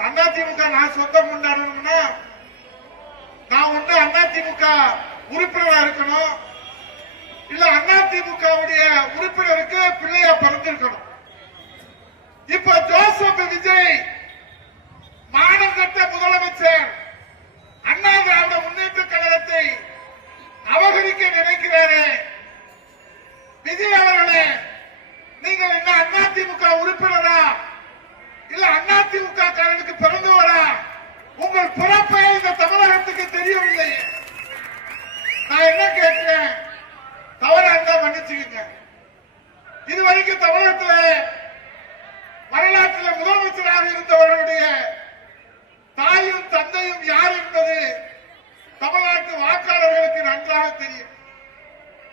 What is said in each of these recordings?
அதிமுக நான் சொந்தம் கொண்டாடணும்னா நான் ஒண்ணு அதிமுக உறுப்பினரா இருக்கணும், இல்ல அதிமுகவுடைய உறுப்பினருக்கு பிள்ளையா பிறந்திருக்கணும். இப்ப ஜோசப் விஜய் மானங்கட்ட முதலமைச்சர் அண்ணா திராவிட முன்னேற்ற கழகத்தை அபகரிக்க நினைக்கிறாரே. விஜய் அவர்களே, நீங்கள் என்ன அதிமுக உறுப்பினரா இல்ல அதிமுக காரனுக்கு பிறந்தவரா? உங்கள் பிறப்பை இந்த தமிழகத்துக்கு தெரியவில்லை. நான் என்ன கேட்கிறேன், தவறா இருந்தா மன்னிச்சுக்கீங்க. இதுவரைக்கும் தமிழகத்தில் வரலாற்றில் முதலமைச்சராக இருந்தவர்களுடைய தாயும் தந்தையும் யார் என்பது தமிழ்நாட்டு வாக்காளர்களுக்கு நன்றாக தெரியும்.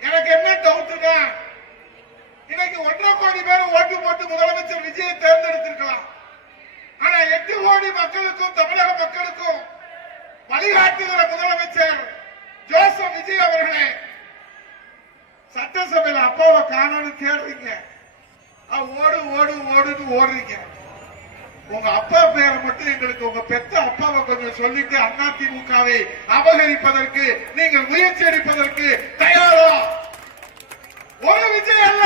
எனக்கு என்ன டவுட்னா, இன்னைக்கு 1.5 கோடி பேர் ஓட்டு போட்டு முதலமைச்சர் விஜயை தேர்ந்தெடுத்திருக்கலாம். ஆனா 8 கோடி மக்களுக்கும் தமிழக மக்களுக்கும் வழிகாட்டுகிற முதலமைச்சர் ஜோசப் விஜய் அவர்களே, சட்டசபையில் அப்பாவை காணோன்னு தேடுறீங்க, ஓடு ஓடு ஓடுன்னு ஓடுறீங்க. உங்க அப்பா பேரை மட்டும் எங்களுக்கு, உங்க பெத்த அப்பாவை கொஞ்சம் சொல்லிட்டு அதிமுகவை அபகரிப்பதற்கு நீங்கள் முயற்சி எடுப்பதற்கு தயாரா? ஒரு விஜய் அல்ல,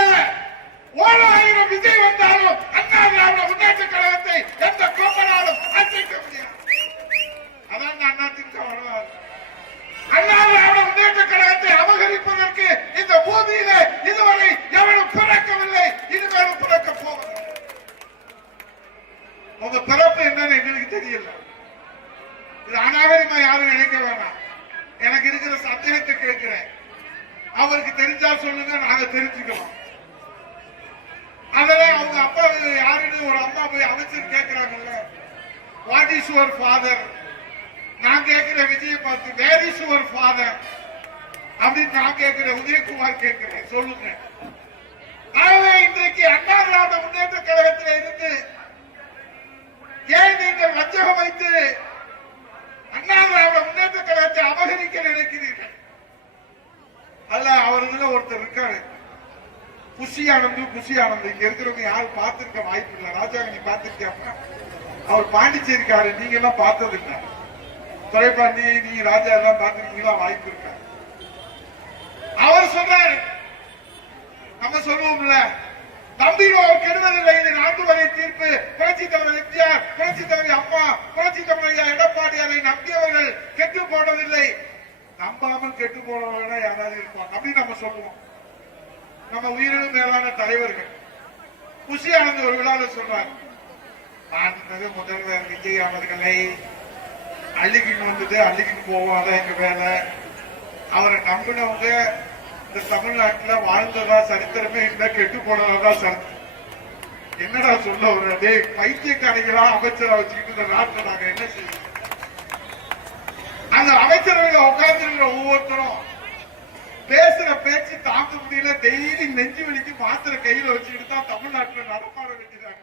1000 விஜய் வந்தாலும் அண்ணா திராவிட முன்னேற்ற கழகத்தை எந்த கோப்பனாலும் அசைக்க முடியாது. அதான் அதிமுக வருவார். அண்ணா திராவிட முன்னேற்ற கழகத்தை அபகரிப்பதற்கு இந்த பூமியில இதுவரை எவரும் பிறக்கவில்லை, இனிமேலும் பிறக்க போவதில்லை. உங்க பிறப்பு என்னன்னு எங்களுக்கு தெரியல. இது அநாகரிகமா யாரும் நினைக்க வேணாம். எனக்கு இருக்கிற சந்தேகத்தை கேட்கிறேன், அவருக்கு தெரிஞ்சா சொல்லுங்க, நாங்க தெரிஞ்சுக்கலாம். அதெல்லாம் அவங்க அப்பா யாருன்னு ஒரு அம்மா போய் அமைச்சர் கேட்கிறாங்கல்ல, வாட் இஸ் யுவர் ஃபாதர்? நான் கேட்கிறேன் விஜயை பார்த்து, வேர் இஸ் யுவர் ஃபாதர் அப்படின்னு நான் கேட்கிறேன், உதயகுமார் கேட்கிறேன், சொல்லுங்க. ஆகவே இன்றைக்கு அண்ணா திராவிட முன்னேற்ற கழகத்தில் இருந்து ஏன் நீங்கள் வஞ்சகம் வைத்து அண்ணா திராவிட முன்னேற்ற கழகத்தை அபகரிக்க நினைக்கிறீர்கள்? அல்ல, அவருல ஒருத்தர் இருக்காரு, குஷி ஆனந்த். இங்க இருக்கிறவங்க யாரும் பார்த்திருக்க வாய்ப்பு இல்லை. ராஜா, நீ பார்த்திருக்கியா? அவர் பாண்டிச்சேரிக்காரு, நீங்க எல்லாம் பார்த்தது இல்லை. துறைப்பாண்டி, நீ ராஜா எல்லாம் பார்த்திருக்கீங்களா? வாய்ப்பு இருக்க. அவர் சொல்றாரு, நம்ம சொல்லுவோம்ல, நம்பினோர் கெடுவதில்லை, இது நாட்டு வரை தீர்ப்பு. புரட்சி தலைவர் எம்ஜிஆர், புரட்சி தலைவர் அம்மா, புரட்சி தலைவர் எடப்பாடி, அதை நம்பியவர்கள் கெட்டு போனதில்லை. நம்பாமல் கெட்டு போனவர்கள் யாராவது இருப்பாங்க அப்படின்னு நம்ம சொல்லுவோம். நம்ம உயிரினும் மேலான தலைவர்கள். குஷி ஆனந்த் ஒரு விழாவில் சொல்றார், முதல்வர் விஜய் அவர்களை அள்ளிக்கின்னு வந்துட்டு அள்ளிக்கின்னு போவோம், அதான் எங்க வேலை. அவரை நம்பினவங்க இந்த தமிழ்நாட்டில் வாழ்ந்ததா சரித்திரமே இல்லை, கெட்டு போனதா சரித்திரம். என்னடா சொல்ல ஒரு பைத்தியக்காரிகளா அமைச்சரா வச்சுக்கிட்டு இந்த நாட்டில் நாங்க என்ன செய்யணும்? அந்த அமைச்சரவையில் உட்கார்ந்துருக்கிற ஒவ்வொருத்தரும் பேசுற பேச்சு தாங்க முடியல, டெய்லி நெஞ்சு வலிக்கு மாத்திரை கையில வச்சுக்கிட்டு தான் தமிழ்நாட்டில் நடமாட வேண்டியதாக.